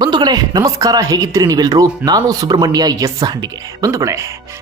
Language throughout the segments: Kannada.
ಬಂಧುಗಳೇ, ನಮಸ್ಕಾರ, ಹೇಗಿದ್ದೀರಿ ನೀವೆಲ್ಲರೂ ನಾನು ಸುಬ್ರಹ್ಮಣ್ಯ ಎಸ್ ಹಂಡಿಗೆ. ಬಂಧುಗಳೇ,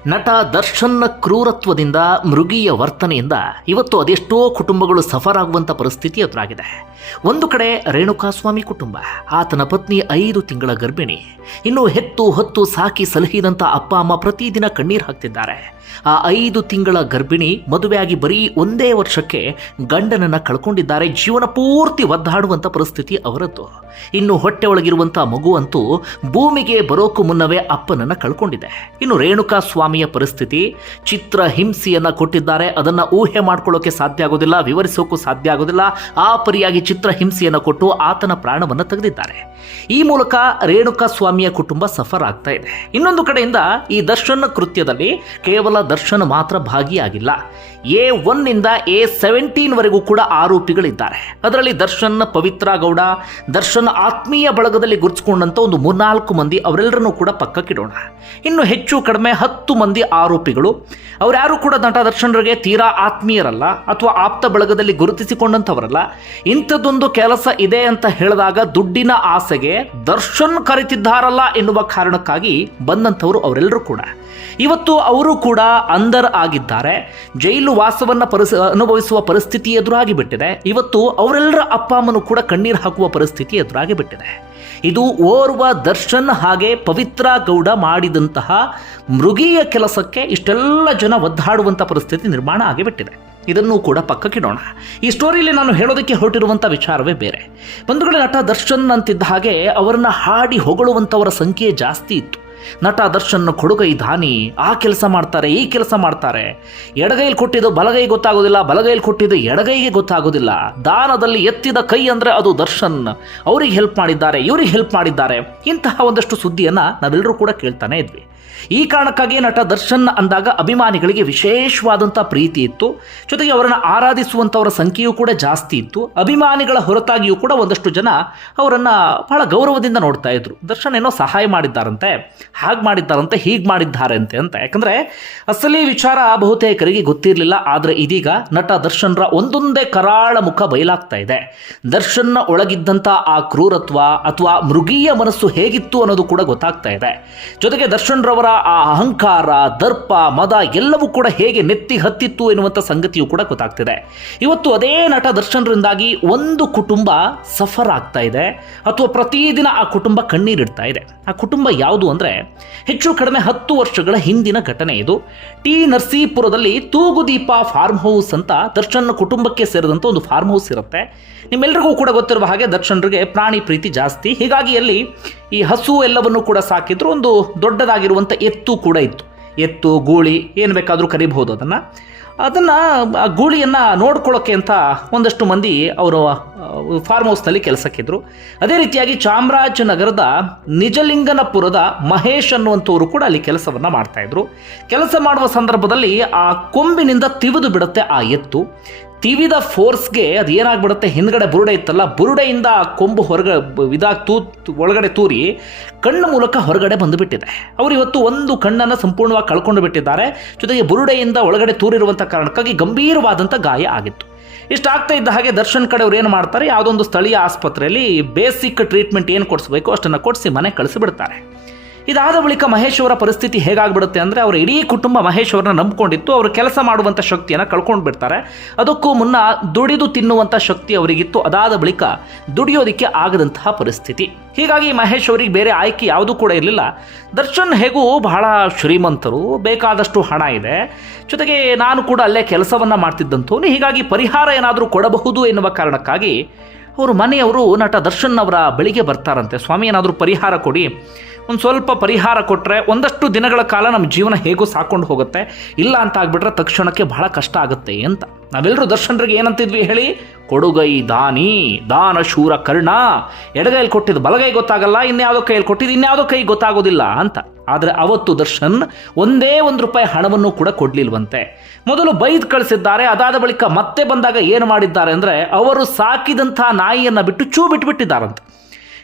ನಟ ದರ್ಶನ್ನ ಕ್ರೂರತ್ವದಿಂದ, ಮೃಗೀಯ ವರ್ತನೆಯಿಂದ ಇವತ್ತು ಅದೆಷ್ಟೋ ಕುಟುಂಬಗಳು ಸಫರ್ ಆಗುವಂಥ ಪರಿಸ್ಥಿತಿ ಎದುರಾಗಿದೆ. ಒಂದು ಕಡೆ ರೇಣುಕಾಸ್ವಾಮಿ ಕುಟುಂಬ, ಆತನ ಪತ್ನಿ ಐದು ತಿಂಗಳ ಗರ್ಭಿಣಿ. ಇನ್ನು ಹೆತ್ತು ಹೊತ್ತು ಸಾಕಿ ಸಲಹಿದಂಥ ಅಪ್ಪ ಅಮ್ಮ ಪ್ರತಿದಿನ ಕಣ್ಣೀರು ಹಾಕ್ತಿದ್ದಾರೆ. ಆ ಐದು ತಿಂಗಳ ಗರ್ಭಿಣಿ ಮದುವೆಯಾಗಿ ಬರೀ ಒಂದೇ ವರ್ಷಕ್ಕೆ ಗಂಡನನ್ನ ಕಳ್ಕೊಂಡಿದ್ದಾರೆ. ಜೀವನ ಪೂರ್ತಿ ಒದ್ದಾಡುವಂಥ ಪರಿಸ್ಥಿತಿ ಅವರದ್ದು. ಇನ್ನು ಹೊಟ್ಟೆ ಒಳಗಿರುವಂಥ ಮಗು ಅಂತೂ ಭೂಮಿಗೆ ಬರೋಕು ಮುನ್ನವೇ ಅಪ್ಪನನ್ನ ಕಳ್ಕೊಂಡಿದೆ. ಇನ್ನು ರೇಣುಕಾ ಸ್ವಾಮಿಯ ಪರಿಸ್ಥಿತಿ, ಚಿತ್ರ ಹಿಂಸೆಯನ್ನು ಕೊಟ್ಟಿದ್ದಾರೆ. ಅದನ್ನ ಊಹೆ ಮಾಡ್ಕೊಳ್ಳೋಕೆ ಸಾಧ್ಯ ಆಗೋದಿಲ್ಲ ವಿವರಿಸೋಕ್ಕೂ ಸಾಧ್ಯ ಆಗೋದಿಲ್ಲ. ಆ ಪರಿಯಾಗಿ ಚಿತ್ರ ಹಿಂಸೆಯನ್ನು ಕೊಟ್ಟು ಆತನ ಪ್ರಾಣವನ್ನ ತೆಗೆದಿದ್ದಾರೆ. ಈ ಮೂಲಕ ರೇಣುಕಾ ಸ್ವಾಮಿಯ ಕುಟುಂಬ ಸಫರ್ ಆಗ್ತಾ ಇದೆ. ಇನ್ನೊಂದು ಕಡೆಯಿಂದ ಈ ದರ್ಶನ ಕೃತ್ಯದಲ್ಲಿ ಕೇವಲ ದರ್ಶನ್ ಮಾತ್ರ ಭಾಗಿಯಾಗಿಲ್ಲ. ಎ ಒನ್ನಿಂದ ಎ ಸೆವೆಂಟೀನ್ ವರೆಗೂ ಕೂಡ ಆರೋಪಿಗಳಿದ್ದಾರೆ. ಅದರಲ್ಲಿ ದರ್ಶನ್ ಪವಿತ್ರ ಗೌಡ, ದರ್ಶನ್ ಆತ್ಮೀಯ ಬಳಗದಲ್ಲಿ ಗುರುತಿಸಿಕೊಂಡಂತ ಒಂದು ಮೂರ್ನಾಲ್ಕು ಮಂದಿ ಅವರೆಲ್ಲರನ್ನೂ ಕೂಡ ಪಕ್ಕಕ್ಕಿಡೋಣ. ಇನ್ನು ಹೆಚ್ಚು ಕಡಿಮೆ ಹತ್ತು ಮಂದಿ ಆರೋಪಿಗಳು. ಅವರ್ಯಾರು ಕೂಡ ನಟ ದರ್ಶನರಿಗೆ ತೀರಾ ಆತ್ಮೀಯರಲ್ಲ ಅಥವಾ ಆಪ್ತ ಬಳಗದಲ್ಲಿ ಗುರುತಿಸಿಕೊಂಡಂಥವರಲ್ಲ. ಇಂಥದ್ದೊಂದು ಕೆಲಸ ಇದೆ ಅಂತ ಹೇಳಿದಾಗ ದುಡ್ಡಿನ ಆಸೆಗೆ ದರ್ಶನ್ ಕರೆತಿದ್ದಾರಲ್ಲ ಎನ್ನುವ ಕಾರಣಕ್ಕಾಗಿ ಬಂದಂಥವರು ಅವರೆಲ್ಲರೂ ಕೂಡ. ಇವತ್ತು ಅವರು ಕೂಡ ಅಂದರ್ ಆಗಿದ್ದಾರೆ. ಜೈಲು ವಾಸವನ್ನು ಪರಿಸ, ಅನುಭವಿಸುವ ಪರಿಸ್ಥಿತಿ ಎದುರಾಗಿ ಬಿಟ್ಟಿದೆ ಇವತ್ತು ಅವರೆಲ್ಲರ ಅಪ್ಪ ಅಮ್ಮನು ಕೂಡ ಕಣ್ಣೀರು ಹಾಕುವ ಪರಿಸ್ಥಿತಿ ಎದುರಾಗಿ ಬಿಟ್ಟಿದೆ ಇದು ಓರ್ವ ದರ್ಶನ್ ಹಾಗೆ ಪವಿತ್ರ ಗೌಡ ಮಾಡಿದಂತಹ ಮೃಗೀಯ ಕೆಲಸಕ್ಕೆ ಇಷ್ಟೆಲ್ಲ ಜನ ಒದ್ದಾಡುವಂಥ ಪರಿಸ್ಥಿತಿ ನಿರ್ಮಾಣ ಆಗಿಬಿಟ್ಟಿದೆ. ಇದನ್ನು ಕೂಡ ಪಕ್ಕಕ್ಕಿಡೋಣ ಈ ಸ್ಟೋರಿಯಲ್ಲಿ ನಾನು ಹೇಳೋದಕ್ಕೆ ಹೊರಟಿರುವಂಥ ವಿಚಾರವೇ ಬೇರೆ. ಬಂಧುಗಳ, ನಟ ದರ್ಶನ್ ಅಂತಿದ್ದ ಹಾಗೆ ಅವರನ್ನ ಹಾಡಿ ಹೊಗಳುವಂಥವರ ಸಂಖ್ಯೆ ಜಾಸ್ತಿ ಇತ್ತು. ನಟ ದರ್ಶನ್ ಕೊಡುಗೈ ದಾನಿ ಆ ಕೆಲಸ ಮಾಡ್ತಾರೆ, ಈ ಕೆಲಸ ಮಾಡ್ತಾರೆ. ಎಡಗೈಲಿ ಕೊಟ್ಟಿದ್ದು ಬಲಗೈ ಗೊತ್ತಾಗೋದಿಲ್ಲ, ಬಲಗೈಲಿ ಕೊಟ್ಟಿದ್ದು ಎಡಗೈಗೆ ಗೊತ್ತಾಗೋದಿಲ್ಲ. ದಾನದಲ್ಲಿ ಎತ್ತಿದ ಕೈ ಅಂದರೆ ಅದು ದರ್ಶನ್. ಅವ್ರಿಗೆ ಹೆಲ್ಪ್ ಮಾಡಿದ್ದಾರೆ, ಇವ್ರಿಗೆ ಹೆಲ್ಪ್ ಮಾಡಿದ್ದಾರೆ. ಇಂತಹ ಒಂದಷ್ಟು ಸುದ್ದಿಯನ್ನು ನಾವೆಲ್ಲರೂ ಕೂಡ ಕೇಳ್ತಾನೆ ಇದ್ವಿ. ಈ ಕಾರಣಕ್ಕಾಗಿ ನಟ ದರ್ಶನ್ ಅಂದಾಗ ಅಭಿಮಾನಿಗಳಿಗೆ ವಿಶೇಷವಾದಂಥ ಪ್ರೀತಿ ಇತ್ತು. ಜೊತೆಗೆ ಅವರನ್ನು ಆರಾಧಿಸುವಂಥವರ ಸಂಖ್ಯೆಯೂ ಕೂಡ ಜಾಸ್ತಿ ಇತ್ತು. ಅಭಿಮಾನಿಗಳ ಹೊರತಾಗಿಯೂ ಕೂಡ ಒಂದಷ್ಟು ಜನ ಅವರನ್ನು ಬಹಳ ಗೌರವದಿಂದ ನೋಡ್ತಾ ಇದ್ರು. ದರ್ಶನ್ ಏನೋ ಸಹಾಯ ಮಾಡಿದ್ದಾರಂತೆ, ಹಾಗೆ ಮಾಡಿದ್ದಾರಂತೆ, ಹೀಗೆ ಅಂತೆ ಅಂತ. ಯಾಕಂದರೆ ಅಸಲಿ ವಿಚಾರ ಬಹುತೇಕರಿಗೆ ಗೊತ್ತಿರಲಿಲ್ಲ, ಆದರೆ ಇದೀಗ ನಟ ದರ್ಶನ್ರ ಒಂದೊಂದೇ ಕರಾಳ ಮುಖ ಬಯಲಾಗ್ತಾ ಇದೆ. ದರ್ಶನ್ನ ಒಳಗಿದ್ದಂಥ ಆ ಕ್ರೂರತ್ವ ಅಥವಾ ಮೃಗೀಯ ಮನಸ್ಸು ಹೇಗಿತ್ತು ಅನ್ನೋದು ಕೂಡ ಗೊತ್ತಾಗ್ತಾ ಇದೆ. ಜೊತೆಗೆ ದರ್ಶನ್ ರವರ ಆ ಅಹಂಕಾರ, ದರ್ಪ, ಮದ ಎಲ್ಲವೂ ಕೂಡ ಹೇಗೆ ನೆತ್ತಿ ಹತ್ತಿತ್ತು ಎನ್ನುವಂಥ ಸಂಗತಿಯು ಕೂಡ ಗೊತ್ತಾಗ್ತಿದೆ. ಇವತ್ತು ಅದೇ ನಟ ದರ್ಶನರಿಂದಾಗಿ ಒಂದು ಕುಟುಂಬ ಸಫರ್ ಆಗ್ತಾ ಇದೆ. ಅಥವಾ ಪ್ರತಿದಿನ ಆ ಕುಟುಂಬ ಕಣ್ಣೀರಿಡ್ತಾ ಇದೆ. ಆ ಕುಟುಂಬ ಯಾವುದು ಅಂದರೆ ಹೆಚ್ಚು ಕಡಿಮೆ ಹತ್ತು ವರ್ಷಗಳ ಹಿಂದಿನ ಘಟನೆ ಇದು. ಟಿ ನರಸೀಪುರದಲ್ಲಿ ತೂಗುದೀಪ ಫಾರ್ಮ್ ಹೌಸ್ ಅಂತ ದರ್ಶನ್ ಕುಟುಂಬಕ್ಕೆ ಸೇರಿದಂಥ ಒಂದು ಫಾರ್ಮ್ ಹೌಸ್ ಇರುತ್ತೆ. ನಿಮ್ಮೆಲ್ಲರಿಗೂ ಕೂಡ ಗೊತ್ತಿರುವ ಹಾಗೆ ದರ್ಶನರಿಗೆ ಪ್ರಾಣಿ ಪ್ರೀತಿ ಜಾಸ್ತಿ. ಹೀಗಾಗಿ ಅಲ್ಲಿ ಈ ಹಸು ಎಲ್ಲವನ್ನು ಕೂಡ ಸಾಕಿದ್ರು ಒಂದು ದೊಡ್ಡದಾಗಿರುವಂಥ ಎತ್ತು ಕೂಡ ಇತ್ತು. ಎತ್ತು, ಗೂಳಿ, ಏನು ಬೇಕಾದರೂ ಕರಿಬಹುದು ಅದನ್ನು. ಅದನ್ನು ಆ ಗೂಳಿಯನ್ನು ನೋಡ್ಕೊಳ್ಳೋಕ್ಕೆ ಅಂತ ಒಂದಷ್ಟು ಮಂದಿ ಅವರು ಫಾರ್ಮ್ ಹೌಸ್ನಲ್ಲಿ ಕೆಲಸಕ್ಕಿದ್ರು. ಅದೇ ರೀತಿಯಾಗಿ ಚಾಮರಾಜನಗರದ ನಿಜಲಿಂಗನಪುರದ ಮಹೇಶ್ ಅನ್ನುವಂಥವರು ಕೂಡ ಅಲ್ಲಿ ಕೆಲಸವನ್ನು ಮಾಡ್ತಾಯಿದ್ರು ಕೆಲಸ ಮಾಡುವ ಸಂದರ್ಭದಲ್ಲಿ ಆ ಕೊಂಬಿನಿಂದ ತಿವಿದು ಬಿಡುತ್ತೆ ಆ ಎತ್ತು. ತಿವಿದ ಫೋರ್ಸ್ಗೆ ಅದು ಏನಾಗ್ಬಿಡುತ್ತೆ? ಹಿಂದ್ಗಡೆ ಬುರುಡೆ ಇತ್ತಲ್ಲ, ಬುರುಡೆಯಿಂದ ಕೊಂಬು ಹೊರಗಡೆ ಇದಾಗ ತೂ ಒಳಗಡೆ ತೂರಿ ಕಣ್ಣು ಮೂಲಕ ಹೊರಗಡೆ ಬಂದುಬಿಟ್ಟಿದೆ. ಅವರು ಇವತ್ತು ಒಂದು ಕಣ್ಣನ್ನು ಸಂಪೂರ್ಣವಾಗಿ ಕಳ್ಕೊಂಡು ಬಿಟ್ಟಿದ್ದಾರೆ. ಜೊತೆಗೆ ಬುರುಡೆಯಿಂದ ಒಳಗಡೆ ತೂರಿರುವಂಥ ಕಾರಣಕ್ಕಾಗಿ ಗಂಭೀರವಾದಂಥ ಗಾಯ ಆಗಿತ್ತು. ಇಷ್ಟಾಗ್ತಾ ಇದ್ದ ಹಾಗೆ ದರ್ಶನ್ ಕಡೆ ಅವ್ರು ಏನು ಮಾಡ್ತಾರೆ? ಯಾವುದೊಂದು ಸ್ಥಳೀಯ ಆಸ್ಪತ್ರೆಯಲ್ಲಿ ಬೇಸಿಕ್ ಟ್ರೀಟ್ಮೆಂಟ್ ಏನು ಕೊಡಿಸ್ಬೇಕು? ಅಷ್ಟನ್ನು ಕೊಡಿಸಿ ಮನೆ ಕಳಿಸಿಬಿಡ್ತಾರೆ. ಇದಾದ ಬಳಿಕ ಮಹೇಶ್ ಅವರ ಪರಿಸ್ಥಿತಿ ಹೇಗಾಗ್ಬಿಡುತ್ತೆ ಅಂದರೆ ಅವರ ಇಡೀ ಕುಟುಂಬ ಮಹೇಶ್ ನಂಬಿಕೊಂಡಿತ್ತು ನಂಬ್ಕೊಂಡಿತ್ತು, ಅವರು ಕೆಲಸ ಮಾಡುವಂಥ ಶಕ್ತಿಯನ್ನು ಕಳ್ಕೊಂಡು ಬಿಡ್ತಾರೆ. ಅದಕ್ಕೂ ಮುನ್ನ ದುಡಿದು ತಿನ್ನುವಂಥ ಶಕ್ತಿ ಅವರಿಗಿತ್ತು, ಅದಾದ ಬಳಿಕ ದುಡಿಯೋದಕ್ಕೆ ಆಗದಂತಹ ಪರಿಸ್ಥಿತಿ. ಹೀಗಾಗಿ ಮಹೇಶ್ ಅವರಿಗೆ ಬೇರೆ ಆಯ್ಕೆ ಯಾವುದೂ ಕೂಡ ಇರಲಿಲ್ಲ. ದರ್ಶನ್ ಹೇಗೂ ಬಹಳ ಶ್ರೀಮಂತರು, ಬೇಕಾದಷ್ಟು ಹಣ ಇದೆ. ಜೊತೆಗೆ ನಾನು ಕೂಡ ಅಲ್ಲೇ ಕೆಲಸವನ್ನು ಮಾಡ್ತಿದ್ದಂಥವನು, ಹೀಗಾಗಿ ಪರಿಹಾರ ಏನಾದರೂ ಕೊಡಬಹುದು ಎನ್ನುವ ಕಾರಣಕ್ಕಾಗಿ ಅವರು ಮನೆಯವರು ನಟ ದರ್ಶನ್ ಅವರ ಬಳಿಗೆ ಬರ್ತಾರಂತೆ. ಸ್ವಾಮಿ, ಏನಾದರೂ ಪರಿಹಾರ ಕೊಡಿ. ಒಂದು ಸ್ವಲ್ಪ ಪರಿಹಾರ ಕೊಟ್ಟರೆ ಒಂದಷ್ಟು ದಿನಗಳ ಕಾಲ ನಮ್ಮ ಜೀವನ ಹೇಗೂ ಸಾಕೊಂಡು ಹೋಗುತ್ತೆ. ಇಲ್ಲ ಅಂತ ಆಗಿಬಿಟ್ರೆ ತಕ್ಷಣಕ್ಕೆ ಬಹಳ ಕಷ್ಟ ಆಗುತ್ತೆ ಅಂತ. ನಾವೆಲ್ಲರೂ ದರ್ಶನರಿಗೆ ಏನಂತಿದ್ವಿ ಹೇಳಿ? ಕೊಡುಗೈ ದಾನಿ ದಾನ ಶೂರ ಕರ್ಣ. ಎಡಗೈಲಿ ಕೊಟ್ಟಿದ್ದು ಬಲಗೈ ಗೊತ್ತಾಗಲ್ಲ, ಇನ್ಯಾವುದೋ ಕೈಯಲ್ಲಿ ಕೊಟ್ಟಿದ್ದು ಇನ್ಯಾವುದೋ ಕೈ ಗೊತ್ತಾಗೋದಿಲ್ಲ ಅಂತ. ಆದರೆ ಅವತ್ತು ದರ್ಶನ್ ಒಂದೇ ಒಂದು ರೂಪಾಯಿ ಹಣವನ್ನು ಕೂಡ ಕೊಡಲಿಲ್ವಂತೆ. ಮೊದಲು ಬೈದು ಕಳಿಸಿದ್ದಾರೆ, ಅದಾದ ಬಳಿಕ ಮತ್ತೆ ಬಂದಾಗ ಏನು ಮಾಡಿದ್ದಾರೆ ಅಂದರೆ, ಅವರು ಸಾಕಿದಂಥ ನಾಯಿಯನ್ನು ಬಿಟ್ಟು ಚೂ ಬಿಟ್ಟುಬಿಟ್ಟಿದ್ದಾರಂತೆ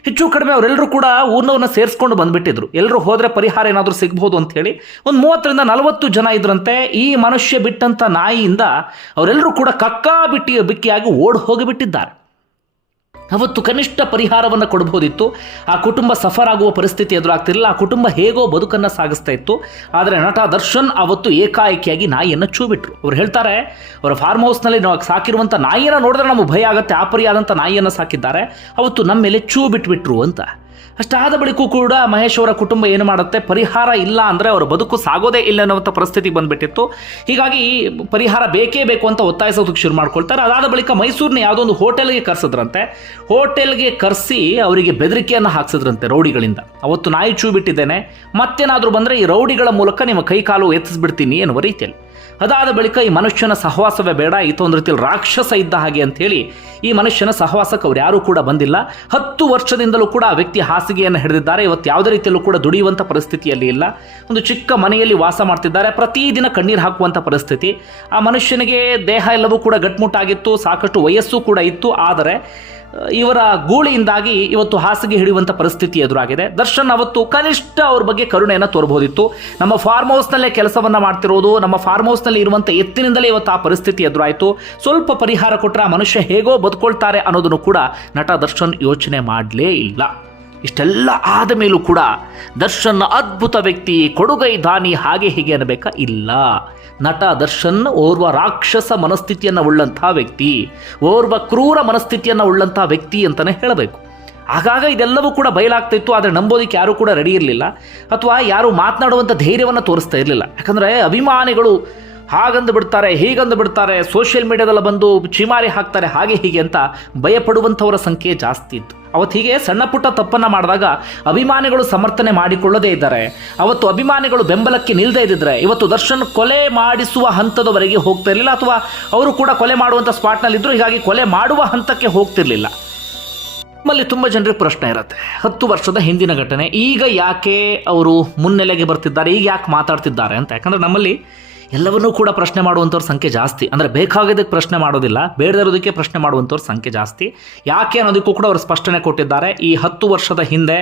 ಹೆಚ್ಚು ಕಡಿಮೆ ಅವರೆಲ್ಲರೂ ಕೂಡ ಊರ್ನವ್ರನ್ನ ಸೇರಿಸ್ಕೊಂಡು ಬಂದ್ಬಿಟ್ಟಿದ್ರು. ಎಲ್ಲರೂ ಹೋದರೆ ಪರಿಹಾರ ಏನಾದರೂ ಸಿಗ್ಬೋದು ಅಂಥೇಳಿ ಒಂದು ಮೂವತ್ತರಿಂದ ನಲವತ್ತು ಜನ ಇದ್ರಂತೆ ಈ ಮನುಷ್ಯ ಬಿಟ್ಟಂಥ ನಾಯಿಯಿಂದ ಅವರೆಲ್ಲರೂ ಕೂಡ ಕಕ್ಕಾ ಬಿಟ್ಟಿ ಬಿಕ್ಕಿಯಾಗಿ ಓಡ್ ಹೋಗಿಬಿಟ್ಟಿದ್ದಾರೆ. ಅವತ್ತು ಕನಿಷ್ಠ ಪರಿಹಾರವನ್ನು ಕೊಡ್ಬೋದಿತ್ತು. ಆ ಕುಟುಂಬ ಸಫರ್ ಆಗುವ ಪರಿಸ್ಥಿತಿ ಎದುರಾಗ್ತಿರಲಿಲ್ಲ. ಆ ಕುಟುಂಬ ಹೇಗೋ ಬದುಕನ್ನು ಸಾಗಿಸ್ತಾ ಇತ್ತು. ಆದರೆ ನಟ ದರ್ಶನ್ ಅವತ್ತು ಏಕಾಏಕಿಯಾಗಿ ನಾಯಿಯನ್ನು ಚೂಬಿಟ್ರು. ಅವರು ಹೇಳ್ತಾರೆ, ಅವರ ಫಾರ್ಮ್ ಹೌಸ್ನಲ್ಲಿ ನಾವು ಸಾಕಿರುವಂಥ ನಾಯಿಯನ್ನು ನೋಡಿದ್ರೆ ನಮಗೆ ಭಯ ಆಗುತ್ತೆ. ಆ ಪರಿಯಾದಂಥ ನಾಯಿಯನ್ನು ಸಾಕಿದ್ದಾರೆ. ಅವತ್ತು ನಮ್ಮ ಮೇಲೆ ಚೂ ಬಿಟ್ಬಿಟ್ರು ಅಂತ. ಅಷ್ಟಾದ ಬಳಿಕೂ ಕೂಡ ಮಹೇಶ್ ಅವರ ಕುಟುಂಬ ಏನು ಮಾಡುತ್ತೆ? ಪರಿಹಾರ ಇಲ್ಲ ಅಂದರೆ ಅವರ ಬದುಕು ಸಾಗೋದೇ ಇಲ್ಲ ಅನ್ನುವಂಥ ಪರಿಸ್ಥಿತಿ ಬಂದುಬಿಟ್ಟಿತ್ತು. ಹೀಗಾಗಿ ಪರಿಹಾರ ಬೇಕೇ ಬೇಕು ಅಂತ ಒತ್ತಾಯಿಸೋದಕ್ಕೆ ಶುರು ಮಾಡ್ಕೊಳ್ತಾರೆ. ಅದಾದ ಬಳಿಕ ಮೈಸೂರಿನ ಯಾವುದೋ ಒಂದು ಹೋಟೆಲ್ಗೆ ಕರೆಸಿದ್ರಂತೆ. ಹೋಟೆಲ್ಗೆ ಕರೆಸಿ ಅವರಿಗೆ ಬೆದರಿಕೆಯನ್ನು ಹಾಕ್ಸಿದ್ರಂತೆ ರೌಡಿಗಳಿಂದ. ಅವತ್ತು ನಾಯಿ ಚೂ ಬಿಟ್ಟಿದ್ದೇನೆ ಮತ್ತೇನಾದರೂ ಬಂದರೆ ಈ ರೌಡಿಗಳ ಮೂಲಕ ನಿಮ್ಮ ಕೈಕಾಲು ಎತ್ತಿಸ್ಬಿಡ್ತೀನಿ ಎನ್ನುವ ರೀತಿಯಲ್ಲಿ. ಅದಾದ ಬಳಿಕ ಈ ಮನುಷ್ಯನ ಸಹವಾಸವೇ ಬೇಡ ಈತ ಒಂದು ರೀತಿಯಲ್ಲಿ ರಾಕ್ಷಸ ಇದ್ದ ಹಾಗೆ ಅಂತ ಹೇಳಿ ಈ ಮನುಷ್ಯನ ಸಹವಾಸಕ್ಕೆ ಅವ್ರು ಯಾರೂ ಕೂಡ ಬಂದಿಲ್ಲ. ಹತ್ತು ವರ್ಷದಿಂದಲೂ ಕೂಡ ಆ ವ್ಯಕ್ತಿ ಹಾಸಿಗೆಯನ್ನು ಹಿಡಿದಿದ್ದಾರೆ, ಇವತ್ತು ಯಾವುದೇ ರೀತಿಯಲ್ಲೂ ಕೂಡ ದುಡಿಯುವಂಥ ಪರಿಸ್ಥಿತಿಯಲ್ಲಿ ಇಲ್ಲ. ಒಂದು ಚಿಕ್ಕ ಮನೆಯಲ್ಲಿ ವಾಸ ಮಾಡ್ತಿದ್ದಾರೆ, ಪ್ರತಿದಿನ ಕಣ್ಣೀರು ಹಾಕುವಂಥ ಪರಿಸ್ಥಿತಿ. ಆ ಮನುಷ್ಯನಿಗೆ ದೇಹ ಎಲ್ಲವೂ ಕೂಡ ಗಟ್ಮುಟ್ಟಾಗಿತ್ತು ಸಾಕಷ್ಟು ವಯಸ್ಸು ಕೂಡ ಇತ್ತು, ಆದರೆ ಇವರ ಗೂಳಿಯಿಂದಾಗಿ ಇವತ್ತು ಹಾಸಿಗೆ ಹಿಡಿಯುವಂಥ ಪರಿಸ್ಥಿತಿ ಎದುರಾಗಿದೆ. ದರ್ಶನ್ ಅವತ್ತು ಕನಿಷ್ಠ ಅವ್ರ ಬಗ್ಗೆ ಕರುಣೆಯನ್ನು ತೋರ್ಬೋದಿತ್ತು. ನಮ್ಮ ಫಾರ್ಮ್ ಹೌಸ್ನಲ್ಲೇ ಕೆಲಸವನ್ನು ಮಾಡ್ತಿರೋದು, ನಮ್ಮ ಫಾರ್ಮ್ ಹೌಸ್ನಲ್ಲಿ ಇರುವಂಥ ಎತ್ತಿನಿಂದಲೇ ಇವತ್ತು ಆ ಪರಿಸ್ಥಿತಿ ಎದುರಾಯಿತು. ಸ್ವಲ್ಪ ಪರಿಹಾರ ಕೊಟ್ಟರೆ ಆ ಮನುಷ್ಯ ಹೇಗೋ ಬದುಕೊಳ್ತಾರೆ ಅನ್ನೋದನ್ನು ಕೂಡ ನಟ ದರ್ಶನ್ ಯೋಚನೆ ಮಾಡಲೇ ಇಲ್ಲ. ಇಷ್ಟೆಲ್ಲ ಆದ ಮೇಲೂ ಕೂಡ ದರ್ಶನ್ ಅದ್ಭುತ ವ್ಯಕ್ತಿ, ಕೊಡುಗೈ ದಾನಿ ಹಾಗೆ ಹೀಗೆ ಅನ್ನಬೇಕಾ? ಇಲ್ಲ. ನಟ ದರ್ಶನ್ ಓರ್ವ ರಾಕ್ಷಸ ಮನಸ್ಥಿತಿಯನ್ನು ಉಳ್ಳಂಥ ವ್ಯಕ್ತಿ, ಓರ್ವ ಕ್ರೂರ ಮನಸ್ಥಿತಿಯನ್ನು ಉಳ್ಳಂಥ ವ್ಯಕ್ತಿ ಅಂತಲೇ ಹೇಳಬೇಕು. ಆಗಾಗ ಇದೆಲ್ಲವೂ ಕೂಡ ಬಯಲಾಗ್ತಿತ್ತು ಆದರೆ ನಂಬೋದಕ್ಕೆ ಯಾರೂ ಕೂಡ ರೆಡಿ ಇರಲಿಲ್ಲ. ಅಥವಾ ಯಾರು ಮಾತನಾಡುವಂಥ ಧೈರ್ಯವನ್ನು ತೋರಿಸ್ತಾ ಇರಲಿಲ್ಲ. ಯಾಕಂದರೆ ಅಭಿಮಾನಿಗಳು ಹಾಗಂದು ಬಿಡ್ತಾರೆ, ಹೀಗಂದು ಬಿಡ್ತಾರೆ ಸೋಷಿಯಲ್ ಮೀಡಿಯಾದಲ್ಲಿ ಬಂದು ಚಿಮಾರಿ ಹಾಕ್ತಾರೆ, ಹಾಗೆ ಹೀಗೆ ಅಂತ ಭಯಪಡುವಂಥವರ ಸಂಖ್ಯೆ ಜಾಸ್ತಿ ಇತ್ತು. ಅವತ್ತು ಹೀಗೆ ಸಣ್ಣ ಪುಟ್ಟ ತಪ್ಪನ್ನು ಮಾಡಿದಾಗ ಅಭಿಮಾನಿಗಳು ಸಮರ್ಥನೆ ಮಾಡಿಕೊಳ್ಳದೇ ಇದ್ದಾರೆ. ಅವತ್ತು ಅಭಿಮಾನಿಗಳು ಬೆಂಬಲಕ್ಕೆ ನಿಲ್ಲದೇ ಇದ್ದಿದ್ರೆ, ಇವತ್ತು ದರ್ಶನ್ ಕೊಲೆ ಮಾಡಿಸುವ ಹಂತದವರೆಗೆ ಹೋಗ್ತಿರಲಿಲ್ಲ ಅಥವಾ ಅವರು ಕೂಡ ಕೊಲೆ ಮಾಡುವಂಥ ಸ್ಪಾಟ್ನಲ್ಲಿದ್ದರು ಹೀಗಾಗಿ ಕೊಲೆ ಮಾಡುವ ಹಂತಕ್ಕೆ ಹೋಗ್ತಿರ್ಲಿಲ್ಲ. ನಮ್ಮಲ್ಲಿ ತುಂಬ ಜನರಿಗೆ ಪ್ರಶ್ನೆ ಇರುತ್ತೆ. ಹತ್ತು ವರ್ಷದ ಹಿಂದಿನ ಘಟನೆ, ಈಗ ಯಾಕೆ ಅವರು ಮುನ್ನೆಲೆಗೆ ಬರ್ತಿದ್ದಾರೆ, ಈಗ ಯಾಕೆ ಮಾತಾಡ್ತಿದ್ದಾರೆ ಅಂತ. ಯಾಕಂದರೆ ನಮ್ಮಲ್ಲಿ ಎಲ್ಲವನ್ನೂ ಕೂಡ ಪ್ರಶ್ನೆ ಮಾಡುವಂಥವ್ರ ಸಂಖ್ಯೆ ಜಾಸ್ತಿ. ಅಂದರೆ ಬೇಕಾಗಿದ್ದಕ್ಕೆ ಪ್ರಶ್ನೆ ಮಾಡೋದಿಲ್ಲ, ಬೇಡದಿರೋದಕ್ಕೆ ಪ್ರಶ್ನೆ ಮಾಡುವಂಥವ್ರ ಸಂಖ್ಯೆ ಜಾಸ್ತಿ. ಯಾಕೆ ಅನ್ನೋದಕ್ಕೂ ಕೂಡ ಅವರು ಸ್ಪಷ್ಟನೆ ಕೊಟ್ಟಿದ್ದಾರೆ. ಈ ಹತ್ತು ವರ್ಷದ ಹಿಂದೆ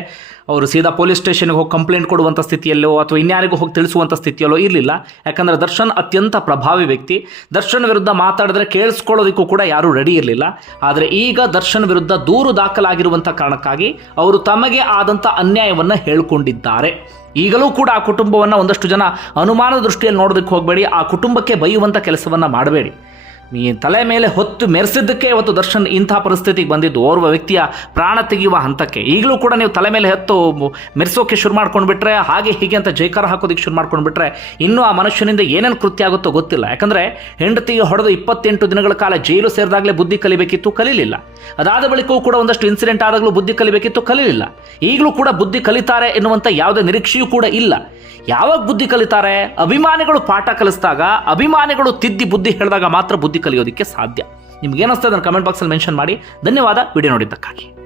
ಅವರು ಸೀದಾ ಪೊಲೀಸ್ ಸ್ಟೇಷನ್ಗೆ ಹೋಗಿ ಕಂಪ್ಲೇಂಟ್ ಕೊಡುವಂಥ ಸ್ಥಿತಿಯಲ್ಲೋ ಅಥವಾ ಇನ್ಯಾರಿಗೂ ಹೋಗಿ ತಿಳಿಸುವಂಥ ಸ್ಥಿತಿಯಲ್ಲೋ ಇರಲಿಲ್ಲ. ಯಾಕಂದರೆ ದರ್ಶನ್ ಅತ್ಯಂತ ಪ್ರಭಾವಿ ವ್ಯಕ್ತಿ. ದರ್ಶನ್ ವಿರುದ್ಧ ಮಾತಾಡಿದ್ರೆ ಕೇಳಿಸ್ಕೊಳ್ಳೋದಕ್ಕೂ ಕೂಡ ಯಾರೂ ರೆಡಿ ಇರಲಿಲ್ಲ. ಆದರೆ ಈಗ ದರ್ಶನ್ ವಿರುದ್ಧ ದೂರು ದಾಖಲಾಗಿರುವಂಥ ಕಾರಣಕ್ಕಾಗಿ ಅವರು ತಮಗೆ ಆದಂಥ ಅನ್ಯಾಯವನ್ನು ಹೇಳ್ಕೊಂಡಿದ್ದಾರೆ. ಈಗಲೂ ಕೂಡ ಆ ಕುಟುಂಬವನ್ನು ಒಂದಷ್ಟು ಜನ ಅನುಮಾನದ ದೃಷ್ಟಿಯಲ್ಲಿ ನೋಡೋದಕ್ಕೆ ಹೋಗಬೇಡಿ, ಆ ಕುಟುಂಬಕ್ಕೆ ಬೈಯುವಂಥ ಕೆಲಸವನ್ನು ಮಾಡಬೇಡಿ. ಈ ತಲೆ ಮೇಲೆ ಹೊತ್ತು ಮೆರೆಸಿದ್ದಕ್ಕೆ ಇವತ್ತು ದರ್ಶನ್ ಇಂಥ ಪರಿಸ್ಥಿತಿಗೆ ಬಂದಿದ್ದು. ಓರ್ವ ವ್ಯಕ್ತಿಯ ಪ್ರಾಣ ತೆಗೆಯುವ ಹಂತಕ್ಕೆ. ಈಗಲೂ ಕೂಡ ನೀವು ತಲೆ ಮೇಲೆ ಹೊತ್ತು ಮೆರೆಸೋಕೆ ಶುರು ಮಾಡ್ಕೊಂಡು ಬಿಟ್ರೆ ಹಾಗೆ ಹೀಗೆ ಅಂತ ಜೈಕಾರ ಹಾಕೋದಕ್ಕೆ ಶುರು ಮಾಡ್ಕೊಂಡು ಬಿಟ್ರೆ ಇನ್ನೂ ಆ ಮನುಷ್ಯನಿಂದ ಏನೇನು ಕೃತ್ಯ ಆಗುತ್ತೋ ಗೊತ್ತಿಲ್ಲ. ಯಾಕಂದರೆ ಹೆಂಡತಿಗೆ ಹೊಡೆದು ಇಪ್ಪತ್ತೆಂಟು ದಿನಗಳ ಕಾಲ ಜೈಲು ಸೇರಿದಾಗಲೇ ಬುದ್ಧಿ ಕಲಿಬೇಕಿತ್ತು, ಕಲೀಲಿಲ್ಲ. ಅದಾದ ಬಳಿಕವೂ ಕೂಡ ಒಂದಷ್ಟು ಇನ್ಸಿಡೆಂಟ್ ಆದಾಗಲೂ ಬುದ್ಧಿ ಕಲಿಬೇಕಿತ್ತು, ಕಲೀಲಿಲ್ಲ. ಈಗಲೂ ಕೂಡ ಬುದ್ಧಿ ಕಲಿತಾರೆ ಎನ್ನುವಂಥ ಯಾವುದೇ ನಿರೀಕ್ಷೆಯೂ ಕೂಡ ಇಲ್ಲ. ಯಾವಾಗ ಬುದ್ಧಿ ಕಲಿತಾರೆ? ಅಭಿಮಾನಿಗಳು ಪಾಠ ಕಲಿಸಿದಾಗ, ಅಭಿಮಾನಿಗಳು ತಿದ್ದಿ ಬುದ್ಧಿ ಹೇಳಿದಾಗ ಮಾತ್ರ ಬುದ್ಧಿ ಕಲಿಯೋದಕ್ಕೆ ಸಾಧ್ಯ. ನಿಮ್ಗೆ ಏನಿಸ್ತದೆ ಅದನ್ನು ಕಮೆಂಟ್ ಬಾಕ್ಸಲ್ಲಿ ಮೆನ್ಷನ್ ಮಾಡಿ. ಧನ್ಯವಾದ. ವಿಡಿಯೋ ನೋಡಿದ್ದಕ್ಕಾಗಿ.